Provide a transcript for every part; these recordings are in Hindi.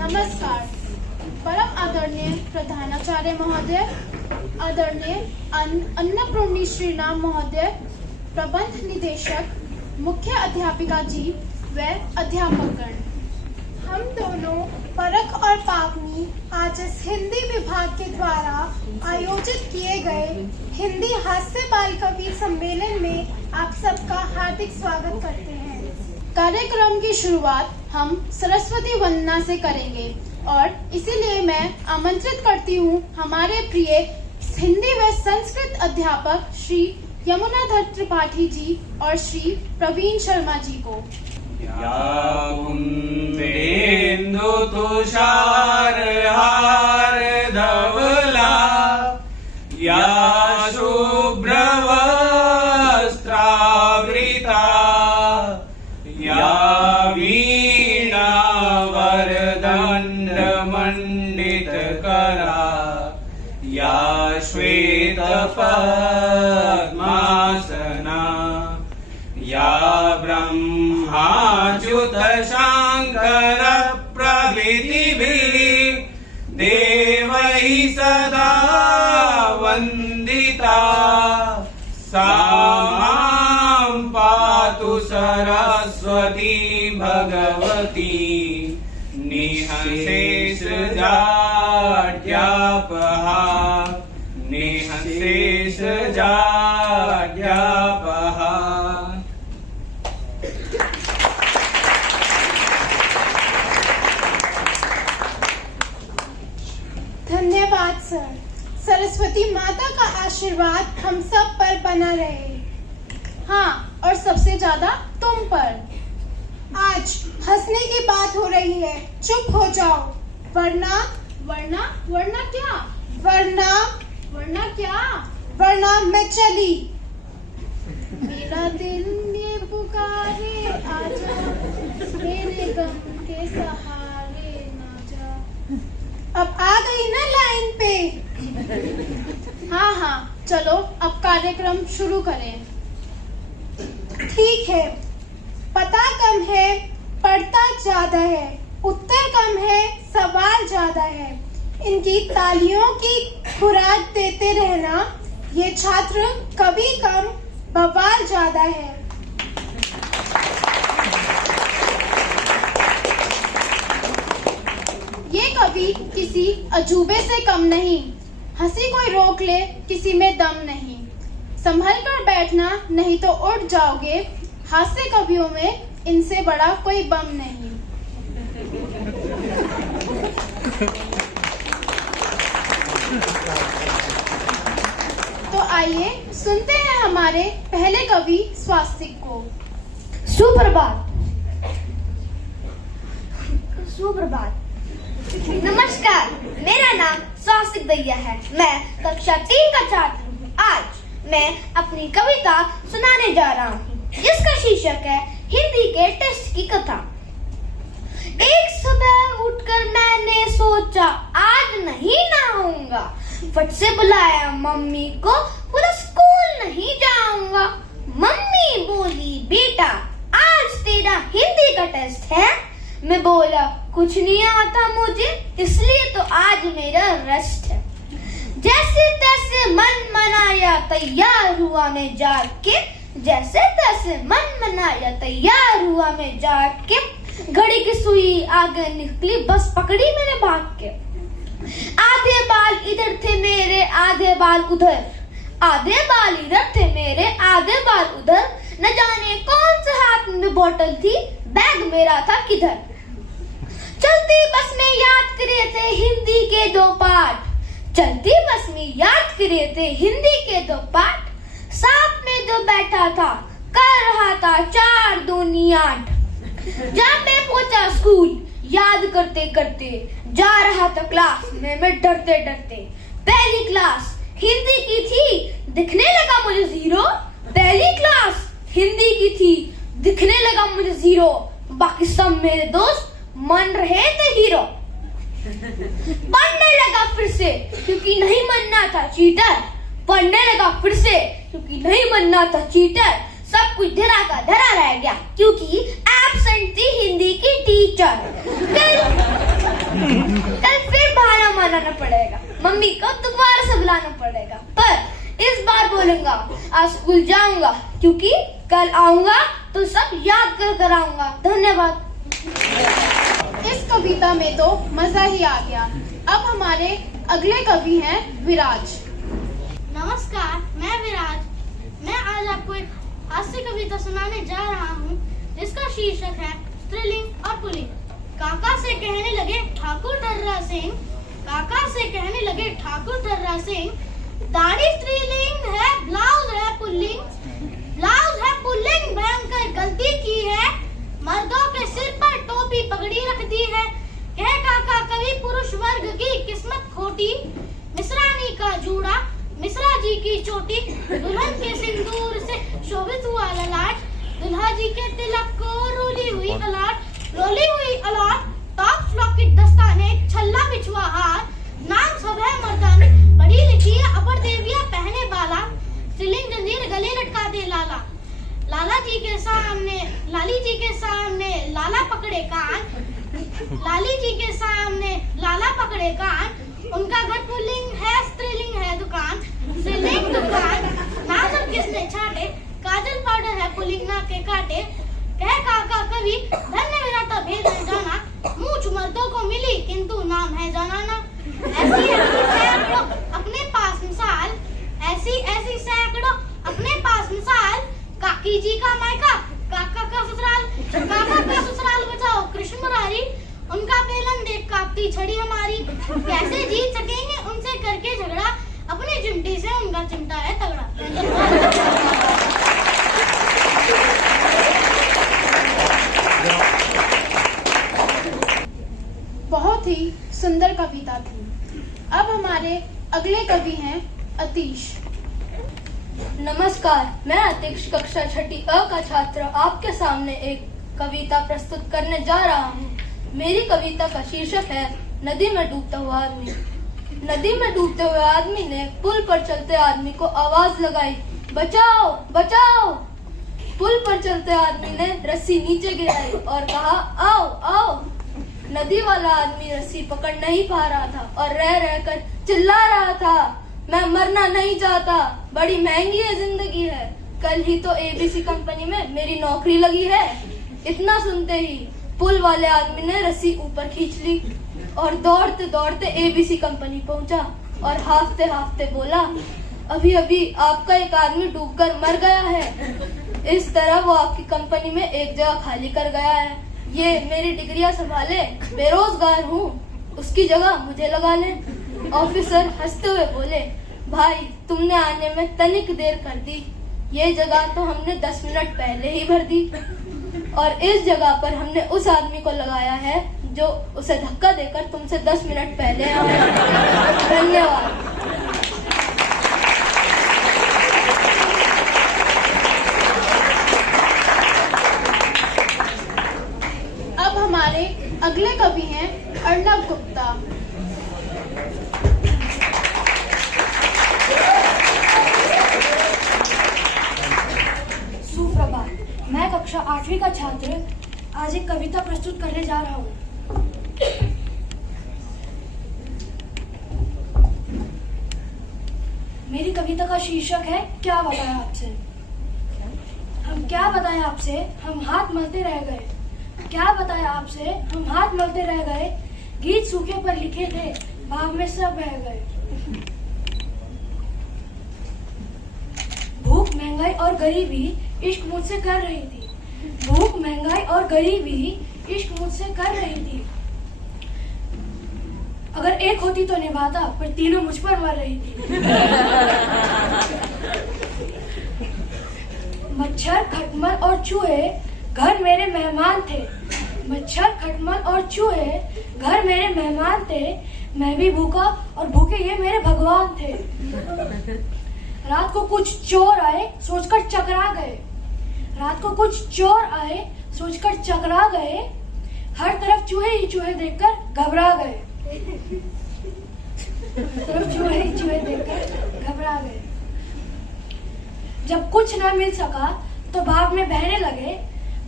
नमस्कार। परम आदरणीय प्रधानाचार्य महोदय, आदरणीय अन्नपूर्णी श्रीराम महोदय, प्रबंध निदेशक, मुख्य अध्यापिका जी व अध्यापकगण, हम दोनों परख और पावनी आज इस हिंदी विभाग के द्वारा आयोजित किए गए हिंदी हास्य बाल कवि सम्मेलन में आप सबका हार्दिक स्वागत करते हैं। कार्यक्रम की शुरुआत हम सरस्वती वंदना से करेंगे और इसीलिए मैं आमंत्रित करती हूँ हमारे प्रिय हिंदी व संस्कृत अध्यापक श्री यमुनाधर त्रिपाठी जी और श्री प्रवीण शर्मा जी को। या कुंदेन्दु तुषार हार धवला, या शुभ्र वस्त्रावृता, या वीणा वरदंड मंडित करा, या श्वेत पद्मासना, या ब्रह्माच्युत शांकर प्रभृतिभिः देवैः सदा वंदिता, सा मां पातु सरस्वती भगवती निःशेष जाड्यापहा, निःशेष जाड्यापहा। धन्यवाद सर। सरस्वती माता का आशीर्वाद हम सब पर बना रहे। हाँ, और सबसे ज्यादा तुम पर। आज हंसने की बात हो रही है, चुप हो जाओ, वरना क्या? वरना क्या? वरना मैं चली। मेरा दिल ये पुकारे, आजा मेरे गम के सहारे ना जा। अब आ गई ना लाइन पे? हाँ, चलो अब कार्यक्रम शुरू करें। ठीक है, पता कम है, पढ़ता ज्यादा है, उत्तर कम है, सवाल ज्यादा है। इनकी तालियों की खुराक देते रहना, ये छात्र कभी कम, बवाल ज्यादा है। ये कभी किसी अजूबे से कम नहीं, हंसी कोई रोक ले किसी में दम नहीं। संभल कर बैठना नहीं तो उठ जाओगे, हास्य कवियों में इनसे बड़ा कोई बम नहीं। तो आइए सुनते हैं हमारे पहले कवि स्वास्तिक को। सुप्रभात। नमस्कार, मेरा नाम स्वास्तिक दैया है। मैं कक्षा 3 का छात्र हूँ। आज मैं अपनी कविता सुनाने जा रहा हूँ, जिसका शीर्षक है हिंदी के टेस्ट की कथा। एक सुबह उठकर मैंने सोचा आज नहीं नहाऊंगा, फट से बुलाया मम्मी को, बोला स्कूल नहीं जाऊंगा। मम्मी बोली बेटा आज तेरा हिंदी का टेस्ट है। मैं बोला कुछ नहीं आता मुझे, इसलिए तो आज मेरा रेस्ट है। जैसे तैसे मन मनाया तैयार हुआ मैं जाग के, जैसे तैसे मन मनाया तैयार हुआ मैं जाग के। घड़ी की सुई आगे निकली, बस पकड़ी मैंने भाग के। आधे बाल इधर थे मेरे, आधे बाल उधर, आधे बाल इधर थे मेरे, आधे बाल उधर। न जाने कौन से हाथ में बोतल थी, बैग मेरा था किधर। चलती बस में याद करे थे हिंदी के 2 पाठ, चलती बस में याद करे थे हिंदी के 2 पाठ। साथ में जो बैठा था कर रहा था 4 दूनी 8। जब मैं पहुंचा स्कूल याद करते करते, जा रहा था क्लास में मैं डरते डरते। पहली क्लास हिंदी की थी, दिखने लगा मुझे 0। पहली क्लास हिंदी की थी, दिखने लगा मुझे 0। बाकी सब मेरे दोस्त मन रहे थे हीरो। पढ़ने लगा फिर से क्योंकि नहीं बनना था चीटर, पढ़ने लगा फिर से क्योंकि नहीं बनना था चीटर। सब कुछ धरा का धरा रह गया क्योंकि एब्सेंट थी हिंदी की टीचर। कल फिर बहाना मारना पड़ेगा, मम्मी को दोबारा से बुलाना पड़ेगा, पर इस बार बोलूंगा आज स्कूल जाऊंगा, क्योंकि कल आऊंगा तो सब याद कर आऊंगा। धन्यवाद। इस कविता में तो मजा ही आ गया। अब हमारे अगले कवि हैं विराज। नमस्कार, मैं विराज। मैं आज आपको एक हास्य कविता सुनाने जा रहा हूँ, जिसका शीर्षक है स्त्रीलिंग और पुल्लिंग। काका से कहने लगे ठाकुर धर्रा सिंह, काका से कहने लगे ठाकुर धर्रा सिंह, दाढ़ी स्त्रीलिंग है, ब्लाउज है पुल्लिंग, ब्लाउज है पुल्लिंग, भयंकर गलती की है, मर्दों के सिर पर टोपी पगड़ी रख दी है। कह काका कवि पुरुष वर्ग की किस्मत खोटी, मिश्रानी का जूड़ा मिश्रा जी की चोटी, दुल्हन के सिंदूर से शोभित हुआ ललाट, दुल्हा जी के तिलक को रोली हुई अलाट, टॉप फ्लॉकेट दस्ताने, छल्ला बिछुआ हार, नाम सब है मर्दानी, पढ़ी लिखी है अपर देविया पहने बाला, स्त्रीलिंग जंजीर गले लटका दे लाला, लाली जी के सामने लाला पकड़े कान, लाली जी के सामने लाला पकड़े कान, उनका घर पुल्लिंग है, स्त्रीलिंग है दुकान, स्त्रीलिंग दुकान, नाजुक किसने छाटे, काजल पाउडर है पुल्लिंग ना के काटे। कह काका कवि धन्य विराता भेद है जाना, मूछ मर्दों को मिली किंतु नाम है जनाना। ऐसी सैकड़ों अपने पास मिसाल, ऐसी सैकड़ों अपने पास मिसाल, काकी जी का मायका काका का ससुराल बचाओ कृष्ण मुरारी, उनका बेलन देख कांपती छड़ी हमारी, कैसे जीत सकेंगे उनसे करके झगड़ा, अपनी चिमटी से उनका चिमटा है तगड़ा। बहुत ही सुंदर कविता थी। अब हमारे अगले कवि हैं अतीश। नमस्कार, मैं अतीश कक्षा 6ठी अ का छात्र आपके सामने एक कविता प्रस्तुत करने जा रहा हूँ। मेरी कविता का शीर्षक है नदी में डूबता हुआ आदमी। नदी में डूबते हुए आदमी ने पुल पर चलते आदमी को आवाज लगाई, बचाओ बचाओ। पुल पर चलते आदमी ने रस्सी नीचे गिराई और कहा, आओ आओ। नदी वाला आदमी रस्सी पकड़ नहीं पा रहा था और रह रहकर चिल्ला रहा था, मैं मरना नहीं चाहता, बड़ी महंगी है जिंदगी है, कल ही तो एबीसी कंपनी में मेरी नौकरी लगी है। इतना सुनते ही पुल वाले आदमी ने रस्सी ऊपर खींच ली और दौड़ते दौड़ते एबीसी कंपनी पहुंचा और हाफते हाफते बोला, अभी अभी आपका एक आदमी डूबकर मर गया है। इस तरह वो आपकी कंपनी में एक जगह खाली कर गया है। ये मेरी डिग्रियां संभाले, बेरोजगार हूँ, उसकी जगह मुझे लगा ले। ऑफिसर हंसते हुए बोले, भाई तुमने आने में तनिक देर कर दी, ये जगह तो हमने 10 मिनट पहले ही भर दी और इस जगह पर हमने उस आदमी को लगाया है जो उसे धक्का देकर तुमसे 10 मिनट पहले आया। धन्यवाद। अब हमारे अगले कवि हैं अर्णव गुप्ता। सुप्रभात, मैं कक्षा 8वीं का छात्र आज एक कविता प्रस्तुत करने जा रहा हूँ। मेरी कविता का शीर्षक है क्या बताया आपसे। हम क्या बताया आपसे, हम हाथ मलते रह गए। क्या बताया आपसे, हम हाथ मलते रह गए। गीत सूखे पर लिखे थे, भाव में सब बह गए। भूख महंगाई और गरीबी इश्क मुझसे कर रही थी। भूख महंगाई और गरीबी इश्क मुझसे कर रही थी। अगर एक होती तो निभाता, पर तीनों मुझ पर मर रही थी। मच्छर खटमल और चूहे घर मेरे मेहमान थे। मच्छर खटमल और चूहे घर मेरे मेहमान थे। मैं भी भूखा और भूखे ये मेरे भगवान थे। रात को कुछ चोर आए, सोचकर चकरा गए। रात को कुछ चोर आए, सोचकर चकरा गए। हर तरफ चूहे ही चूहे देखकर घबरा गए। हर तरफ चूहे ही चूहे देखकर घबरा गए। जब कुछ ना मिल सका तो भाव में बहने लगे।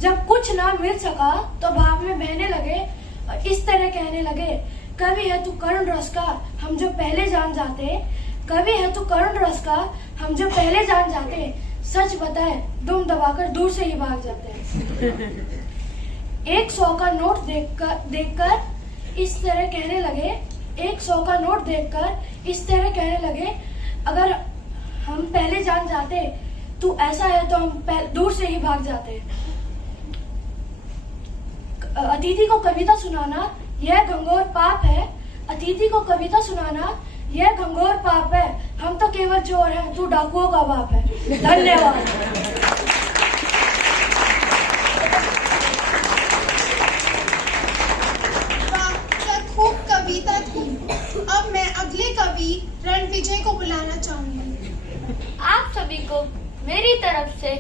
जब कुछ ना मिल सका तो भाव में बहने लगे और इस तरह कहने लगे, कवि है तू करुण रस का हम जो पहले जान जाते, कवि है तू करुण रस का हम जो पहले जान जाते, सच बताए दुम दबाकर दूर से ही भाग जाते। 100 का नोट देखकर इस तरह कहने लगे, 100 का नोट देखकर इस तरह कहने लगे, अगर हम पहले जान जाते तू ऐसा है तो हम दूर से ही भाग जाते। अतिथि को कविता सुनाना यह घंघोर पाप है, अतिथि को कविता सुनाना यह घंघोर पाप है, हम तो केवल चोर हैं, तू डाकुओं का बाप है। धन्यवाद। वाह, क्या खूब कविता थी। अब मैं अगले कवि रणविजय को बुलाना चाहूंगी। आप सभी को मेरी तरफ से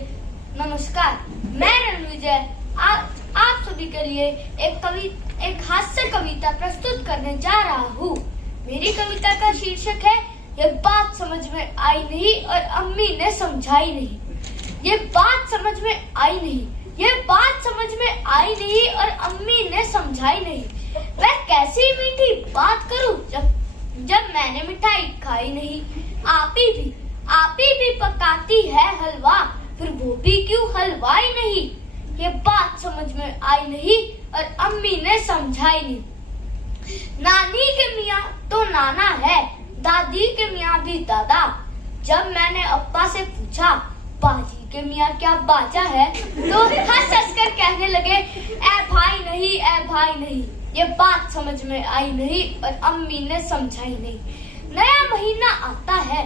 नमस्कार। मैं रणविजय आप सभी के लिए एक हास्य कविता प्रस्तुत करने जा रहा हूँ। मेरी कविता का शीर्षक है ये बात समझ में आई नहीं और अम्मी ने समझाई नहीं। ये बात समझ में आई नहीं, ये बात समझ में आई नहीं और अम्मी ने समझाई नहीं। मैं कैसी मीठी बात करूं जब मैंने मिठाई खाई नहीं। आप ही भी पकाती है हलवा, फिर वो भी क्यों हलवाई नहीं। ये बात समझ में आई नहीं और अम्मी ने समझाई नहीं। नानी के मियाँ तो नाना है, दादी के मियाँ भी दादा। जब मैंने अप्पा से पूछा बाजी के मियाँ क्या बाजा है, तो हंस हंस कर कहने लगे ऐ भाई नहीं, ऐ भाई नहीं। ये बात समझ में आई नहीं और अम्मी ने समझाई नहीं। नया महीना आता है,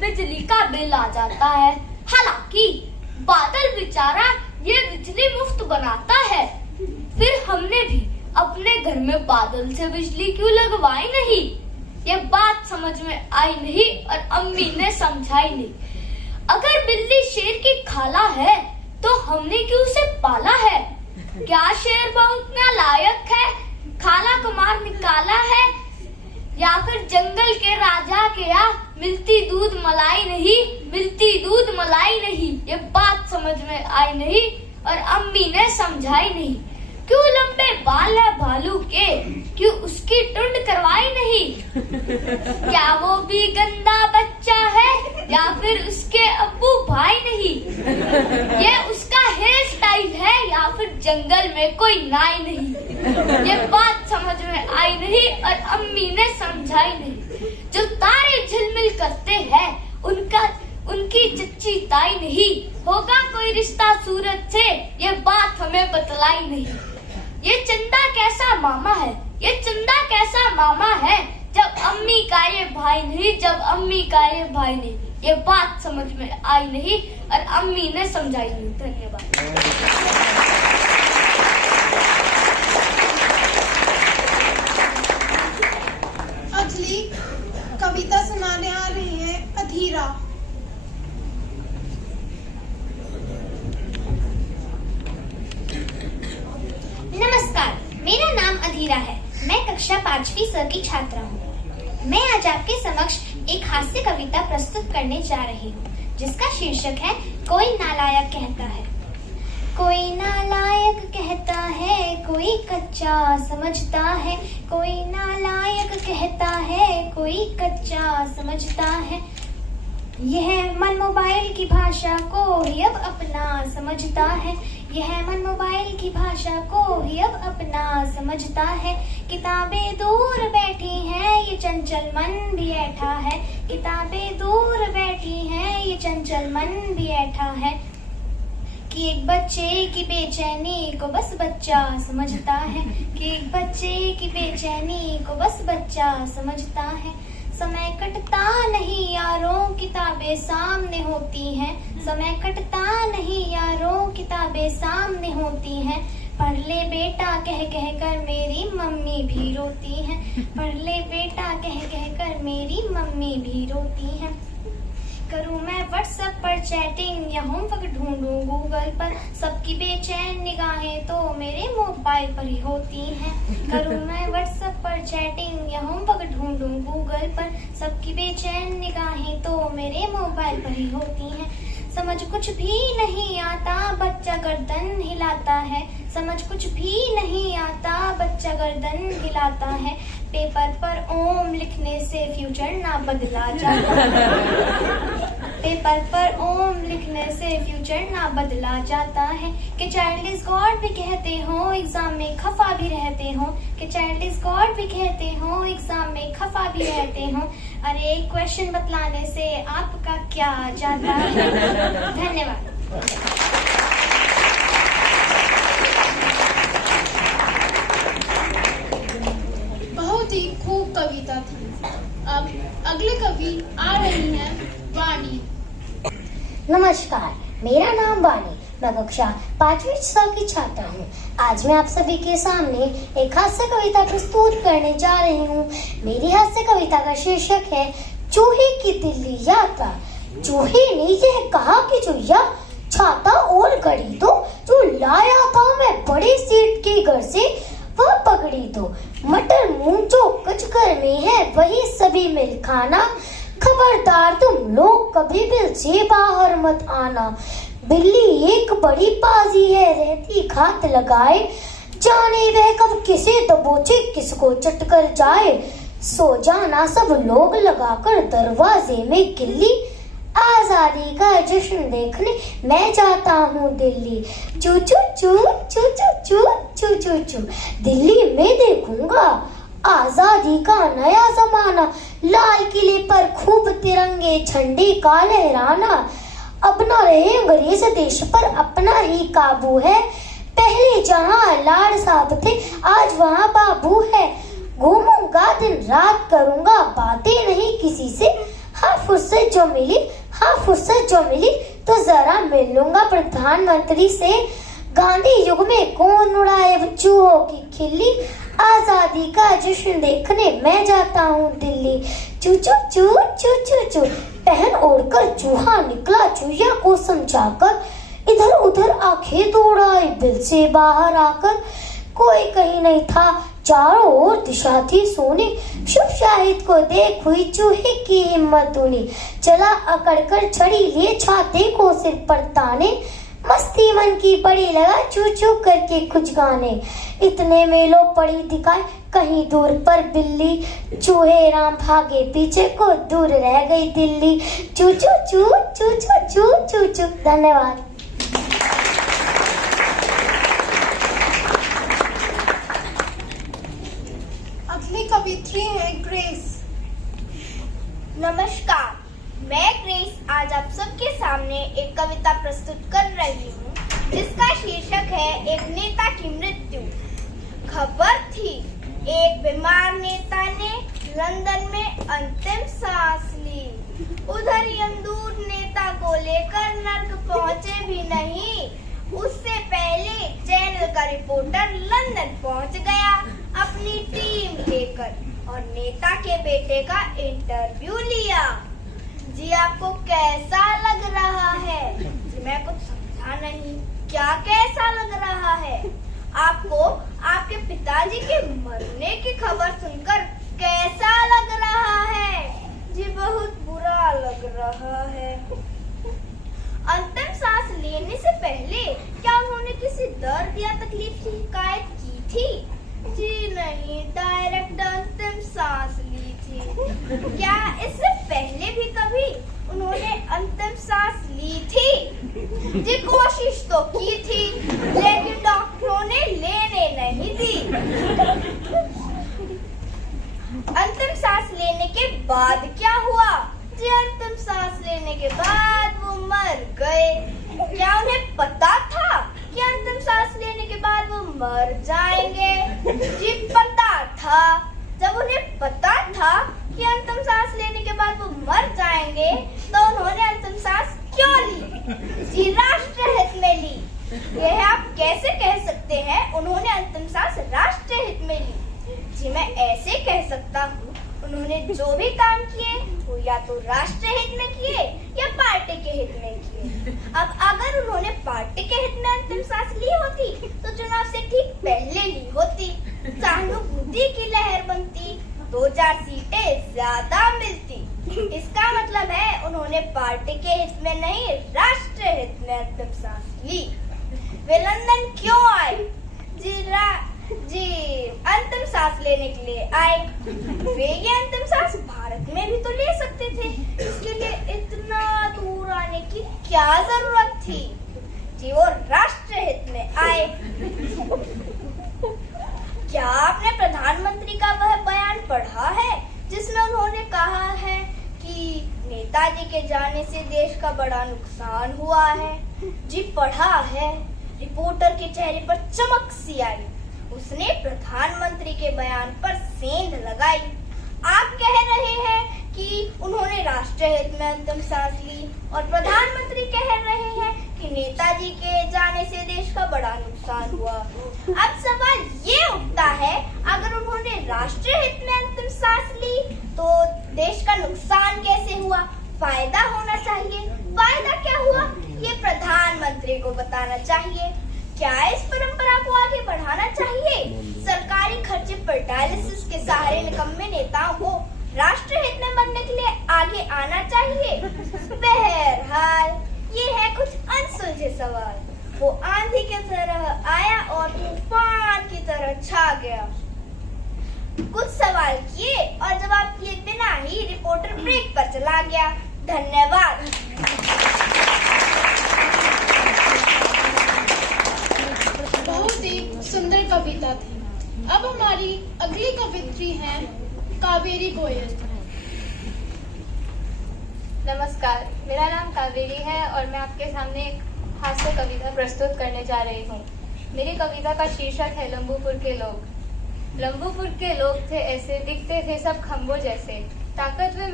बिजली का बिल आ जाता है, हालांकि बादल बेचारा ये बिजली मुफ्त बनाता है। फिर हमने भी अपने घर में बादल से बिजली क्यों लगवाई नहीं। ये बात समझ में आई नहीं और अम्मी ने समझाई नहीं। अगर बिल्ली शेर की खाला है तो हमने क्यों उसे पाला है। क्या शेर बहुत नालायक है, खाला को मार निकाला है, या फिर जंगल के राजा के यहाँ मिलती दूध मलाई नहीं, मिलती दूध मलाई नहीं। ये बात समझ में आई नहीं और अम्मी ने समझाई नहीं। क्यों लंबे बाल है भालू के, क्यों उसकी टुंड करवाई नहीं। क्या वो भी गंदा बच्चा है या फिर उसके अब्बू भाई नहीं। ये उसका हेयर स्टाइल है या फिर जंगल में कोई नाई नहीं। ये बात समझ में आई नहीं और अम्मी ने समझाई नहीं। जो तारे झिलमिल करते हैं उनकी चच्ची ताई नहीं। होगा कोई रिश्ता सूरज से, ये बात हमें बतलाई नहीं। ये चंदा कैसा मामा है, ये चंदा कैसा मामा है, जब अम्मी का ये भाई नहीं, जब अम्मी का ये भाई नहीं। ये बात समझ में आई नहीं और अम्मी ने समझाई नहीं। धन्यवाद। अगली कविता सुनाने आ रही है अधीरा। नमस्कार, मेरा नाम अधीरा है। मैं कक्षा 5वीं स की छात्रा हूँ। मैं आज आपके समक्ष एक हास्य कविता प्रस्तुत करने जा रही हूँ, जिसका शीर्षक है कोई नालायक कहता है। कोई नालायक कहता है, कोई कच्चा समझता है। कोई नालायक कहता है, कोई कच्चा समझता है। यह मन मोबाइल की भाषा को ही अब अपना समझता है। यह मन मोबाइल की भाषा को ही अब अपना समझता है। किताबें दूर बैठी हैं, ये चंचल मन भी ऐठा है। किताबें दूर बैठी हैं, ये चंचल मन भी ऐठा है। कि एक बच्चे की बेचैनी को बस बच्चा समझता है। कि एक बच्चे की बेचैनी को बस बच्चा समझता है। समय कटता नहीं यारों, किताबें सामने होती हैं। समय कटता नहीं यारों, किताबें सामने होती हैं। पढ़ ले बेटा कह कह कर मेरी मम्मी भी रोती है। पढ़ ले बेटा कह कह कर मेरी मम्मी भी रोती है। करूँ मैं व्हाट्सएप पर चैटिंग या होमवर्क ढूंढूं गूगल पर, सबकी बेचैन निगाहें तो मेरे मोबाइल पर ही होती हैं। करूँ मैं व्हाट्सएप पर चैटिंग या होमवर्क ढूंढूं गूगल पर, सबकी बेचैन निगाहें तो मेरे मोबाइल पर ही होती हैं। समझ कुछ भी नहीं आता, बच्चा गर्दन हिलाता है। समझ कुछ भी नहीं आता, बच्चा गर्दन हिलाता है। पेपर लिखने से फ्यूचर ना बदला जाता। पेपर पर ओम लिखने से फ्यूचर ना बदला जाता है। कि चाइल्ड इज गॉड भी कहते हो, एग्जाम में खफा भी रहते हो। कि चाइल्ड इज गॉड भी कहते हो, एग्जाम में खफा भी रहते हो। अरे क्वेश्चन बतलाने से आपका क्या जाता है। धन्यवाद। बहुत ही खूब कविता थी। अब अगले कवि आ रही हैं वाणी। नमस्कार, मेरा नाम वाणी। मैं कक्षा 5वीं स की छात्रा हूँ। आज मैं आप सभी के सामने एक हास्य कविता प्रस्तुत करने जा रही हूँ। मेरी हास्य कविता का शीर्षक है चूहे की दिल्ली यात्रा। चूहे ने यह कहा कि चूहिया छाता और घड़ी तो जो लाया था मैं बड़े सेठ के घर से वह पकड़ी तो। मटर मूंग जो कुछ घर में है वही सभी मिल खाना। खबरदार तुम लोग कभी बिल से बाहर मत आना। बिल्ली एक बड़ी बाजी है, रहती घात लगाए। जाने वह कब किसे दबोचे किसको चट कर जाए। सो जाना सब लोग लगाकर दरवाजे में किल्ली। आजादी का जश्न देखने मैं जाता हूँ दिल्ली। चू चू चू चू चू चू चू चू चू। दिल्ली में देखूंगा आजादी का नया जमाना। लाल किले पर खूब तिरंगे झंडे का लहराना। अब न रहे अंग्रेज देश पर अपना ही काबू है। पहले जहाँ लाड साहब थे आज वहाँ बाबू है। घूमूंगा दिन रात करूंगा बातें नहीं किसी से। हाँ फुर्सत जो मिली तो जरा मिल लूंगा प्रधानमंत्री से। गांधी युग में कौन उड़ाए चूहों की खिल्ली। आजादी का जश्न देखने मैं जाता हूँ दिल्ली। चू चू चू चू चू चू। पहन ओढ़कर चूहा निकला चूहिया को समझाकर। इधर उधर आंखें दौड़ाए बिल से बाहर आकर। कोई कहीं नहीं था चारों ओर दिशा थी सोनी। शुभ शाहिद को देख हुई चूहे की हिम्मत दूनी। चला अकड़कर छड़ी लिए छाते को सिर पर ताने। मस्ती मन की बड़ी लगा चू चू करके कुछ गाने। इतने में लो पड़ी दिखाई कहीं दूर पर बिल्ली। चूहे राम भागे पीछे को दूर रह गई दिल्ली। चू चू चू चू चू चू चू चू। धन्यवाद। अगली कवित्री है ग्रेस। नमस्कार, मैं ग्रेस आज आप सबके सामने एक कविता प्रस्तुत कर रही हूँ जिसका शीर्षक है एक नेता की मृत्यु। खबर थी एक बीमार नेता ने लंदन में अंतिम सांस ली। उधर यमदूत नेता को लेकर नर्क पहुँचे भी नहीं। उससे पहले चैनल का रिपोर्टर लंदन पहुँच गया अपनी टीम लेकर और नेता के बेटे का इंटरव्यू लिया। जी आपको कैसा लग रहा है? जी मैं कुछ समझा नहीं। क्या कैसा लग रहा है? आपको आपके पिताजी के मरने की खबर सुनकर कैसा लग रहा है? जी बहुत बुरा लग रहा है। अंतिम सांस लेने से पहले क्या उन्होंने किसी दर्द या तकलीफ की शिकायत की थी? जी नहीं, डायरेक्ट अंतिम सांस ली थी। क्या इससे पहले भी कभी उन्होंने अंतिम सांस ली थी? जी कोशिश तो की थी लेकिन डॉक्टरों ने लेने नहीं दी। अंतिम सांस लेने के बाद क्या हुआ? जी अंतिम सांस लेने के बाद वो मर गए। क्या उन्हें पता था कि अंतिम सांस लेने के बाद वो मर जाएंगे? जी पता था। जब उन्हें पता था कि अंतिम सांस लेने के बाद वो मर जाएंगे तो उन्होंने अंतिम सांस क्यों ली? जी राष्ट्र हित में ली। यह आप कैसे कह सकते हैं उन्होंने अंतिम सांस राष्ट्र हित में ली? जी मैं ऐसे कह सकता हूँ उन्होंने जो भी काम किए वो या तो राष्ट्र हित में किए या पार्टी के हित में किए। अब अगर उन्होंने पार्टी के हित में अंतिम सांस ली होती तो चुनाव से ठीक पहले ली होती। सहानुभूति की लहर बनती, 2-4 सीटें ज्यादा मिलती। इसका मतलब है उन्होंने पार्टी के हित में नहीं राष्ट्र हित में अंतिम सांस ली। वे लंदन क्यों आए? जी अंतिम सांस लेने के लिए आए। वे ये अंतिम सांस गाने भी तो ले सकते थे। इसके लिए इतना दूर आने की क्या जरूरत थी कि वो राष्ट्र हित में आए। क्या आपने प्रधानमंत्री का वह बयान पढ़ा है जिसमें उन्होंने कहा है कि नेताजी के जाने से देश का बड़ा नुकसान हुआ है? जी पढ़ा है। रिपोर्टर के चेहरे पर चमक सी आई। उसने प्रधानमंत्री के बयान पर सेंध लगाई। आप कह रहे हैं कि उन्होंने राष्ट्र हित में अंतिम सांस ली और प्रधानमंत्री कह रहे हैं कि नेताजी के जाने से देश का बड़ा नुकसान हुआ। अब सवाल ये उठता है, अगर उन्होंने राष्ट्र हित में अंतिम सांस ली तो देश का नुकसान कैसे हुआ? फायदा होना चाहिए। फायदा क्या हुआ ये प्रधानमंत्री को बताना चाहिए। क्या इस परंपरा को आगे बढ़ाना चाहिए? सरकारी खर्चे पर डायलिसिस के सहारे निकम्मे नेताओं को राष्ट्र हित में बनने के लिए आगे आना चाहिए। बहरहाल ये है कुछ अनसुलझे सवाल। वो आंधी की तरह आया और तूफान की तरह छा गया। कुछ सवाल किए और जवाब किए बिना ही रिपोर्टर ब्रेक पर चला गया। धन्यवाद। बहुत ही सुंदर कविता थी। अब हमारी अगली कवित्री हैं कावेरी गोयल। नमस्कार, मेरा नाम कावेरी है और मैं आपके सामने एक हास्य कविता प्रस्तुत करने जा रही हूँ। मेरी कविता का शीर्षक है लंबूपुर के लोग। लंबूपुर के लोग थे ऐसे, दिखते थे सब खम्बों जैसे। ताकत में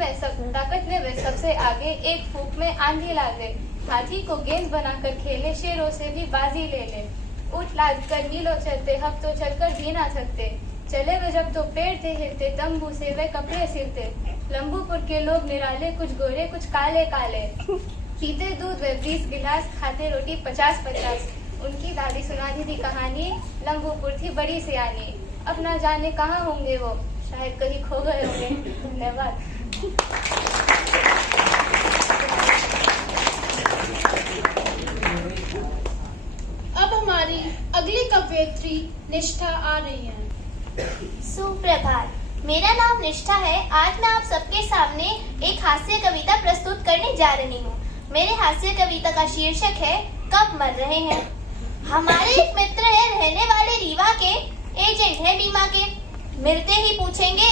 वे सबसे आगे, एक फूंक में आंधी ला गए। हाथी को गेंद बनाकर खेले, शेरों से भी बाजी ले ले। ऊँट लाद कर मीलों चलते, हफ्तों चलकर भी ना थकते। चले वे जब तो पेड़ थे हिलते, तंबू से वे कपड़े सिलते। लंबूपुर के लोग निराले, कुछ गोरे कुछ काले काले। पीते दूध वे 20 गिलास, खाते रोटी 50-50। उनकी दादी सुनाती थी कहानी, लंबूपुर थी बड़ी सियानी। अब ना जाने कहाँ होंगे वो, शायद कहीं खो गए होंगे। धन्यवाद। अब हमारी अगली कवियत्री निष्ठा आ रही है। सुप्रभात, मेरा नाम निष्ठा है। आज मैं आप सबके सामने एक हास्य कविता प्रस्तुत करने जा रही हूँ। मेरे हास्य कविता का शीर्षक है कब मर रहे हैं। हमारे एक मित्र है, रहने वाले रीवा के, एजेंट है बीमा के। मिलते ही पूछेंगे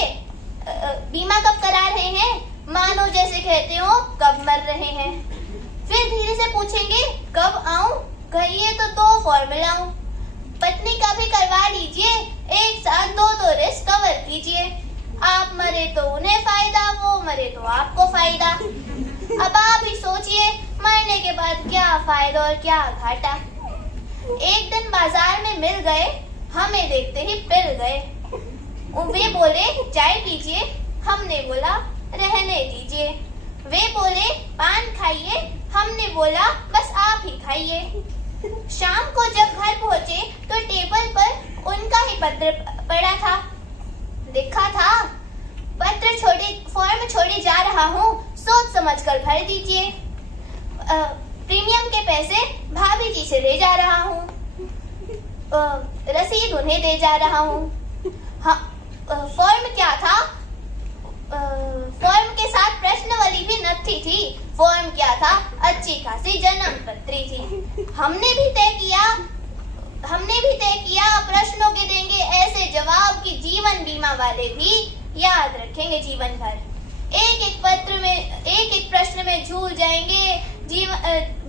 बीमा कब करा रहे हैं, मानो जैसे कहते हो कब मर रहे हैं। फिर धीरे से पूछेंगे कब आऊं, कहिए तो 2 फॉर्म लाऊं। पत्नी का भी करवा लीजिए, एक साथ 2 रिस्क कवर कीजिए। आप मरे तो उन्हें फायदा, वो मरे तो आपको फायदा। अब आप ही सोचिए, मरने के बाद क्या फायदा और क्या घाटा। एक दिन बाजार में मिल गए, हमें देखते ही पिल गए। वे बोले चाय पीजिए, हमने बोला रहने दीजिए। वे बोले पान खाइए, हमने बोला बस आप ही खाइए। शाम को जब घर पहुंचे तो टेबल पर उनका ही पत्र पड़ा था। लिखा था फॉर्म छोड़े जा रहा हूँ, सोच समझ कर भर दीजिए। प्रीमियम के पैसे भाभी जी से ले जा रहा हूँ, रसीद उन्हें दे जा रहा हूँ। हाँ, फॉर्म क्या था? फॉर्म के साथ प्रश्नावली भी नथी थी। फॉर्म क्या था? अच्छी खासी जन्म पत्री थी। हमने भी तय किया प्रश्नों के देंगे ऐसे जवाब कि जीवन बीमा वाले भी याद रखेंगे जीवन भर। एक एक प्रश्न में झूल जाएंगे,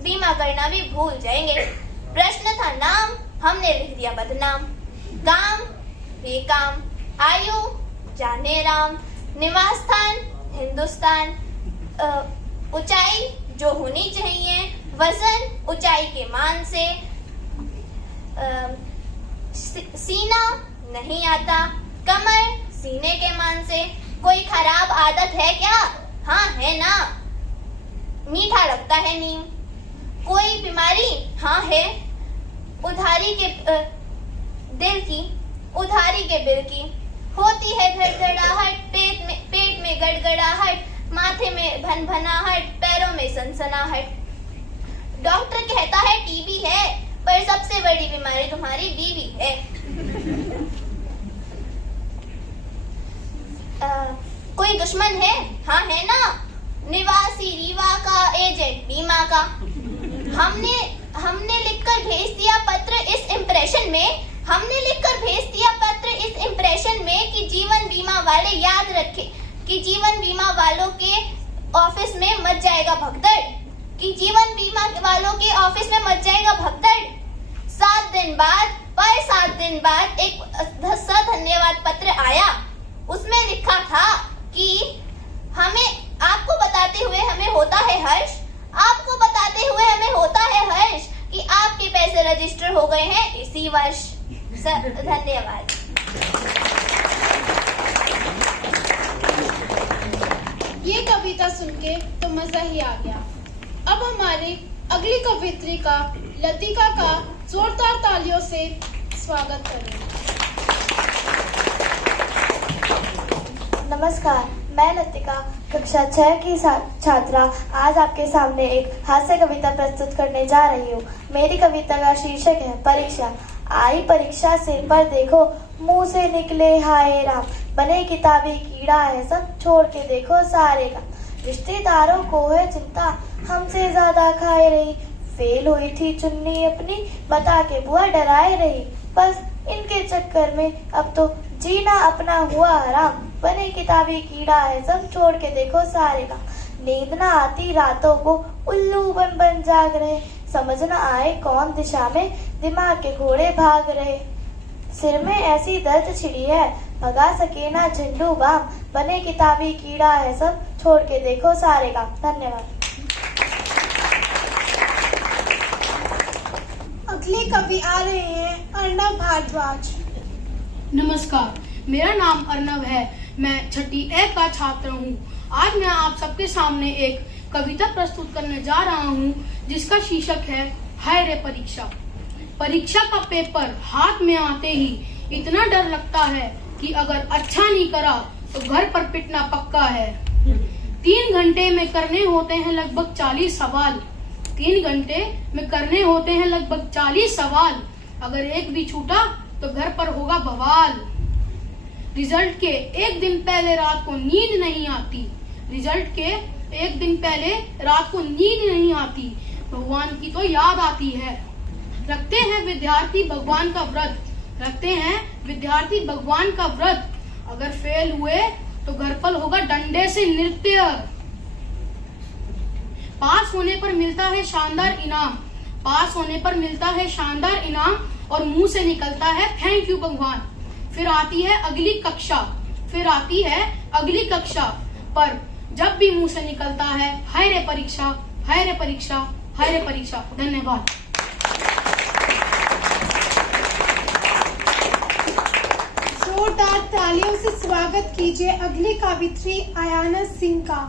बीमा करना भी भूल जाएंगे। प्रश्न था नाम, हमने लिख दिया बदनाम। काम बेकाम, आयु जाने राम, निवास स्थान हिंदुस्तान, ऊंचाई जो होनी चाहिए, वजन ऊंचाई के मान से, सीना नहीं आता, कमर सीने के मान से। कोई खराब आदत है क्या? हाँ है ना, मीठा लगता है नीम। कोई बीमारी? हाँ है, उधारी के बिल की। होती है धड़धड़ाहट, पेट में गड़गड़ाहट, माथे में भनभनाहट, पैरों में सनसनाहट। डॉक्टर कहता है टीबी है, पर सबसे बड़ी बीमारी तुम्हारी बीवी है। कोई कोई दुश्मन है? हाँ है ना, निवासी रीवा का एजेंट बीमा का। हमने लिखकर भेज दिया पत्र इस इम्प्रेशन में, हमने लिखकर भेज दिया पत्र इस इम्प्रेशन में कि जीवन बीमा वाले याद रखें कि जीवन बीमा वालों के ऑफिस में मच जाएगा भगदड़, कि जीवन बीमा वालों के ऑफिस में मच जाएगा भगदड़। 7 दिन बाद एक धन्यवाद पत्र आया। उसमें लिखा था कि आपको बताते हुए हमें होता है हर्ष, आपको बताते हुए हमें होता है हर्ष कि आपके पैसे रजिस्टर हो गए हैं इसी वर्ष। सर धन्यवाद। ये कविता सुन के तो मजा ही आ गया। अब हमारी अगली कवित्री का लतिका का जोरदार तालियों से स्वागत करें। नमस्कार, मैं लतिका कक्षा 6 की छात्रा आज आपके सामने एक हास्य कविता प्रस्तुत करने जा रही हूँ। मेरी कविता का शीर्षक है परीक्षा। आई परीक्षा सिर पर देखो, मुंह से निकले हाय राम, बने किताबी कीड़ा है सब, छोड़ के देखो सारे का। रिश्तेदारों को है चिंता, हमसे ज्यादा खाए रही, फेल हुई थी चुन्नी अपनी, बता के बुआ डराए रही। बस इनके चक्कर में अब तो जीना अपना हुआ हराम, बने किताबी कीड़ा है सब, छोड़ के देखो सारे का। नींद ना आती रातों को, उल्लू बन बन जाग रहे, समझ न आए कौन दिशा में दिमाग के घोड़े भाग रहे। सिर में ऐसी दर्द छिड़ी है, भगा सके ना झंडू बाम, बने किताबी कीड़ा है सब, छोड़ के देखो सारे काम। धन्यवाद। अगले कवि आ रहे हैं अर्णव भारद्वाज। नमस्कार, मेरा नाम अर्णव है। मैं छठी ए का छात्र हूँ। आज मैं आप सबके सामने एक कविता प्रस्तुत करने जा रहा हूँ जिसका शीर्षक है हाय रे परीक्षा। परीक्षा का पेपर हाथ में आते ही इतना डर लगता है कि अगर अच्छा नहीं करा तो घर पर पिटना पक्का है। 3 घंटे में करने होते हैं लगभग 40 सवाल। 3 घंटे में करने होते हैं लगभग 40 सवाल। अगर एक भी छूटा तो घर पर होगा बवाल। रिजल्ट के एक दिन पहले रात को नींद नहीं आती। रिजल्ट के एक दिन पहले रात को नींद नहीं आती। भगवान की तो याद आती है। रखते हैं विद्यार्थी भगवान का व्रत। रखते हैं विद्यार्थी भगवान का व्रत। अगर फेल हुए तो घर पर होगा डंडे से नृत्य। पास होने पर मिलता है शानदार इनाम। पास होने पर मिलता है शानदार इनाम और मुंह से निकलता है थैंक यू भगवान। फिर आती है अगली कक्षा। फिर आती है अगली कक्षा पर जब भी मुंह से निकलता है हाय रे परीक्षा, हाय रे परीक्षा, हाय रे परीक्षा। धन्यवाद। जोरदार तालियों से स्वागत कीजिए अगली कवित्री आयाना सिंह का।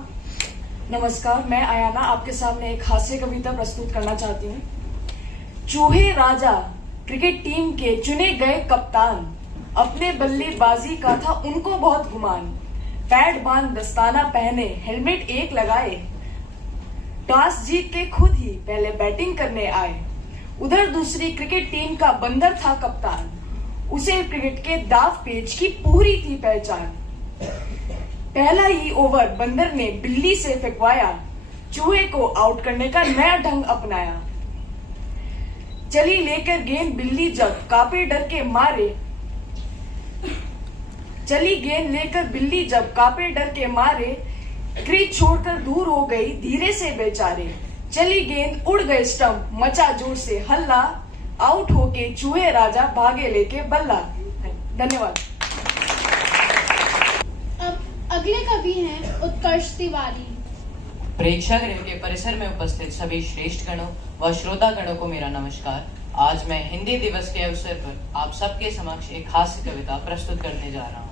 नमस्कार, मैं आयाना आपके सामने एक हास्य कविता प्रस्तुत करना चाहती हूँ। चूहे राजा क्रिकेट टीम के चुने गए कप्तान, अपने बल्लेबाजी का था उनको बहुत गुमान। पैड बांध दस्ताना पहने, हेलमेट एक लगाए, टॉस जीत के खुद ही पहले बैटिंग करने आए। उधर दूसरी क्रिकेट टीम का बंदर था कप्तान, उसे क्रिकेट के दाव पेच की पूरी थी पहचान। पहला ही ओवर बंदर ने बिल्ली से फेंकवाया, चूहे को आउट करने का नया ढंग अपनाया। चली लेकर गेंद बिल्ली जब कांपे डर के मारे, चली गेंद लेकर बिल्ली जब कांपे डर के मारे, क्रीज छोड़कर दूर हो गई धीरे से बेचारे। चली गेंद उड़ गए स्टंप, मचा जोर से हल्ला, आउट होके चूहे राजा भागे लेके बल्ला। धन्यवाद। अब अगले कवि हैं उत्कर्ष तिवारी। प्रेक्षागृह के परिसर में उपस्थित सभी श्रेष्ठ गणों व श्रोता गणों को मेरा नमस्कार। आज मैं हिंदी दिवस के अवसर पर आप सबके समक्ष एक हास्य कविता प्रस्तुत करने जा रहा हूँ।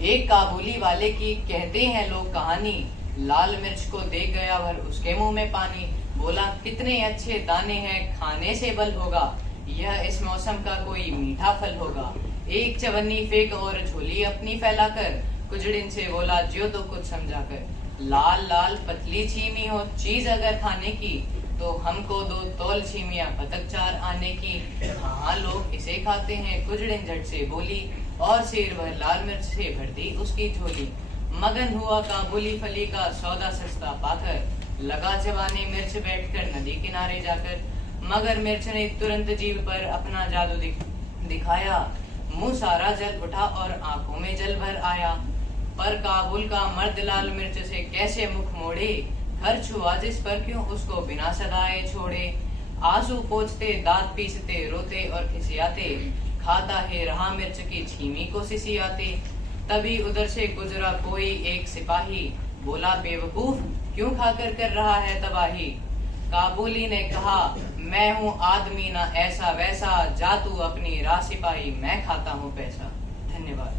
एक काबुली वाले की कहते हैं लोग कहानी, लाल मिर्च को देख गया भर उसके मुंह में पानी, बोला कितने अच्छे दाने हैं खाने से बल होगा, यह इस मौसम का कोई मीठा फल होगा। एक चवन्नी फेंक और झोली अपनी फैलाकर, कुजड़िन से बोला ज्यो तो कुछ समझा कर, लाल लाल पतली छीमी हो चीज अगर खाने की, तो हमको 2 तौल छीमिया पतक 4 आने की। हाँ लोग इसे खाते हैं, कुजड़िन झट से बोली, और शेर भर लाल मिर्च से भर दी उसकी झोली। मगन हुआ काबुली फली का सौदा सस्ता पाकर, लगा चबाने मिर्च बैठकर नदी किनारे जाकर। मगर मिर्च ने तुरंत जीभ पर अपना जादू दिखाया, मुंह सारा जल उठा और आंखों में जल भर आया। पर काबुल का मर्द लाल मिर्च से कैसे मुख मोड़े, खर्च हुआ जिस पर क्यों उसको बिना सदाए छोड़े। आंसू पोंछते, दांत पीसते, रोते और खिसियाते, खाता है रहा मिर्च की छीमी को सिसियाते। तभी उधर से गुजरा कोई एक सिपाही, बोला बेवकूफ क्यों खाकर कर रहा है तबाही। काबुली ने कहा मैं हूँ आदमी ना ऐसा वैसा, जा तू अपनी राह सिपाही, मैं खाता हूँ पैसा। धन्यवाद।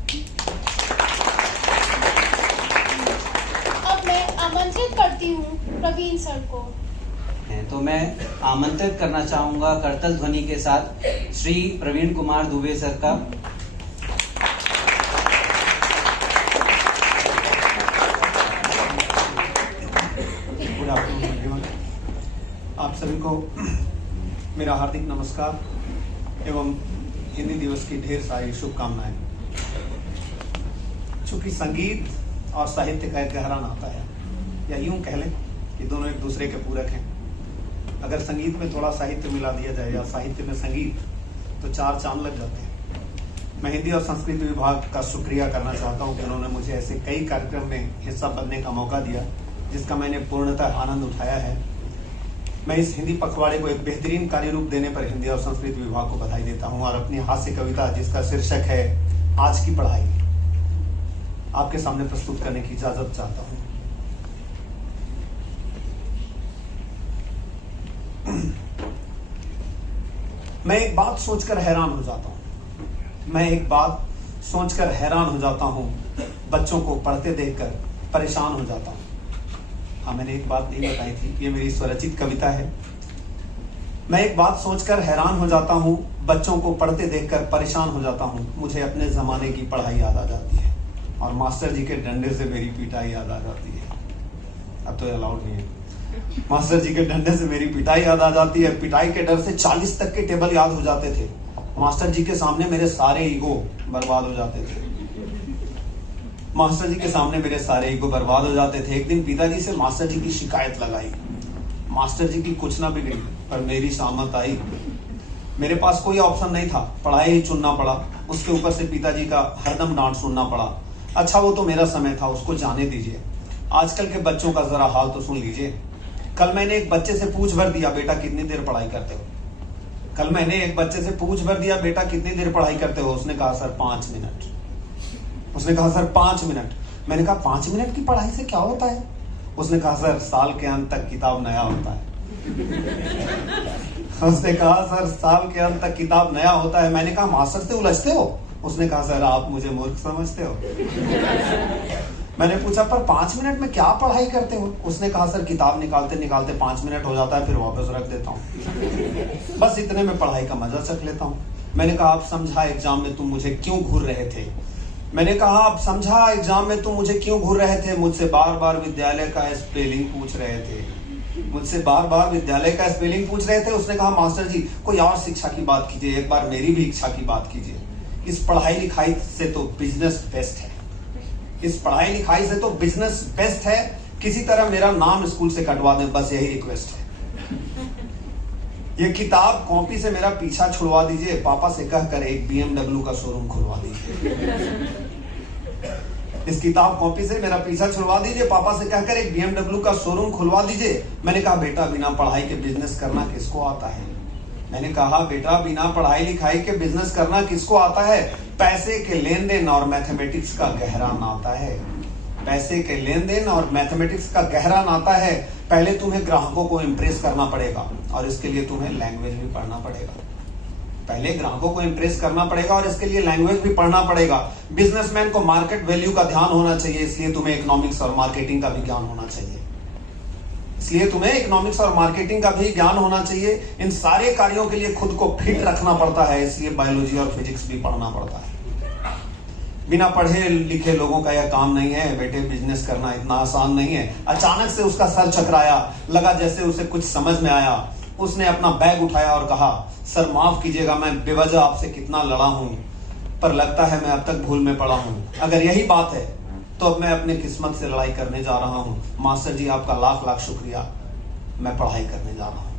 अब मैं आमंत्रित करती हूँ प्रवीण सर को। तो मैं आमंत्रित करना चाहूंगा करतल ध्वनि के साथ श्री प्रवीण कुमार दुबे सर का। Good afternoon everyone. आप सभी को मेरा हार्दिक नमस्कार एवं हिंदी दिवस की ढेर सारी शुभकामनाएं। चूंकि संगीत और साहित्य का एक गहरा नाता है, या यूं कह लें कि दोनों एक दूसरे के पूरक हैं। अगर संगीत में थोड़ा साहित्य मिला दिया जाए या साहित्य में संगीत, तो चार चांद लग जाते हैं। मैं हिंदी और संस्कृति विभाग का शुक्रिया करना चाहता हूं कि उन्होंने मुझे ऐसे कई कार्यक्रम में हिस्सा बनने का मौका दिया जिसका मैंने पूर्णतः आनंद उठाया है। मैं इस हिंदी पखवाड़े को एक बेहतरीन कार्य रूप देने पर हिंदी और संस्कृति विभाग को बधाई देता हूं और अपनी हास्य कविता जिसका शीर्षक है आज की पढ़ाई, आपके सामने प्रस्तुत करने की इजाजत चाहता हूं। मैं एक बात सोचकर हैरान हो जाता हूं, बच्चों को पढ़ते देखकर परेशान हो जाता हूं। हाँ, मैंने एक बात नहीं बताई थी, ये मेरी स्वरचित कविता है। मैं एक बात सोचकर हैरान हो जाता हूं, बच्चों को पढ़ते देखकर परेशान हो जाता हूं। मुझे अपने जमाने की पढ़ाई याद आ जाती है और मास्टर जी के डंडे से मेरी पिटाई याद आ जाती है। अब तो अलाउड नहीं है। मास्टर जी के डंडे से मेरी पिटाई याद आ जाती है। पिटाई के डर से 40 तक के टेबल याद हो जाते थे। मास्टर जी के सामने मेरे सारे ईगो बर्बाद हो जाते थे। एक दिन पिताजी से मास्टर जी की शिकायत लगाई। मास्टर जी की कुछ ना बिगड़ी, पर मेरी शामत आई। मेरे पास कोई ऑप्शन नहीं था, पढ़ाई ही चुनना पड़ा। उसके ऊपर से पिताजी का हरदम डांट सुनना पड़ा। अच्छा, वो तो मेरा समय था, उसको जाने दीजिए। आजकल के बच्चों का जरा हाल तो सुन लीजिए। कल मैंने एक बच्चे से पूछ भर दिया, बेटा कितनी देर पढ़ाई करते हो? उसने कहा सर 5 मिनट। मैंने कहा 5 मिनट की पढ़ाई से क्या होता है? उसने कहा सर साल के अंत तक किताब नया होता है। मैंने कहा मास्टर से उलझते हो? उसने कहा सर आप मुझे मूर्ख समझते हो। मैंने पूछा पर 5 मिनट में क्या पढ़ाई करते हो? उसने कहा सर किताब निकालते निकालते 5 मिनट हो जाता है, फिर वापस रख देता हूँ। बस इतने में पढ़ाई का मजा चख लेता हूँ। मैंने कहा आप समझा एग्जाम में तुम मुझे क्यों घूर रहे थे? मुझसे बार बार विद्यालय का स्पेलिंग पूछ रहे थे। उसने कहा मास्टर जी कोई और शिक्षा की बात कीजिए, एक बार मेरी भी इच्छा की बात कीजिए। इस पढ़ाई लिखाई से तो बिजनेस बेस्ट है। किसी तरह मेरा नाम स्कूल से कटवा दें, बस यही रिक्वेस्ट है। ये किताब कॉपी से मेरा पीछा छुड़वा दीजिए। पापा से कहकर एक BMW का शोरूम खुलवा दीजिए। मैंने कहा बेटा बिना पढ़ाई के बिजनेस करना किसको आता है? पैसे के लेन देन और मैथमेटिक्स का गहरा नाता है। पहले तुम्हें ग्राहकों को इम्प्रेस करना पड़ेगा और इसके लिए तुम्हें लैंग्वेज भी पढ़ना पड़ेगा। बिजनेसमैन को मार्केट वैल्यू का ध्यान होना चाहिए, इसलिए तुम्हें इकोनॉमिक्स और मार्केटिंग का भी ज्ञान होना चाहिए। इन सारे कार्यों के लिए खुद को फिट रखना पड़ता है, इसलिए बायोलॉजी और फिजिक्स भी पढ़ना पड़ता है। बिना पढ़े लिखे लोगों का यह काम नहीं है बेटे। बिजनेस करना इतना आसान नहीं है। अचानक से उसका सर चकराया, लगा जैसे उसे कुछ समझ में आया। उसने अपना बैग उठाया और कहा सर माफ कीजिएगा, मैं बेवजह आपसे कितना लड़ा हूं, पर लगता है मैं अब तक भूल में पड़ा हूं। अगर यही बात है तो अब मैं अपनी किस्मत से लड़ाई करने जा रहा हूँ। मास्टर जी आपका लाख लाख शुक्रिया। मैं पढ़ाई करने जा रहा हूँ।